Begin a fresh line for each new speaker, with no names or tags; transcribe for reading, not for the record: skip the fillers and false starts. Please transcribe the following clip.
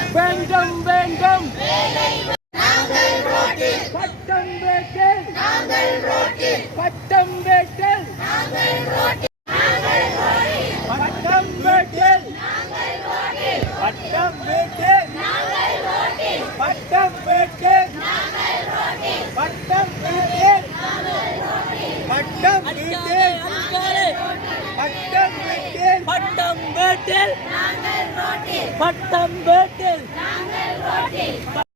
வேண்டும் வேண்டும் பட்டம் வேட்டல் பட்டம் வேட்டல் பட்டம் வேட்டல் பட்டம் வேட்டல் பட்டம் வேட்டல் பட்டம் வேட்டல் பட்டம் வேட்டல் பட்டம் வேட்டல் பட்டம் வேட்டல்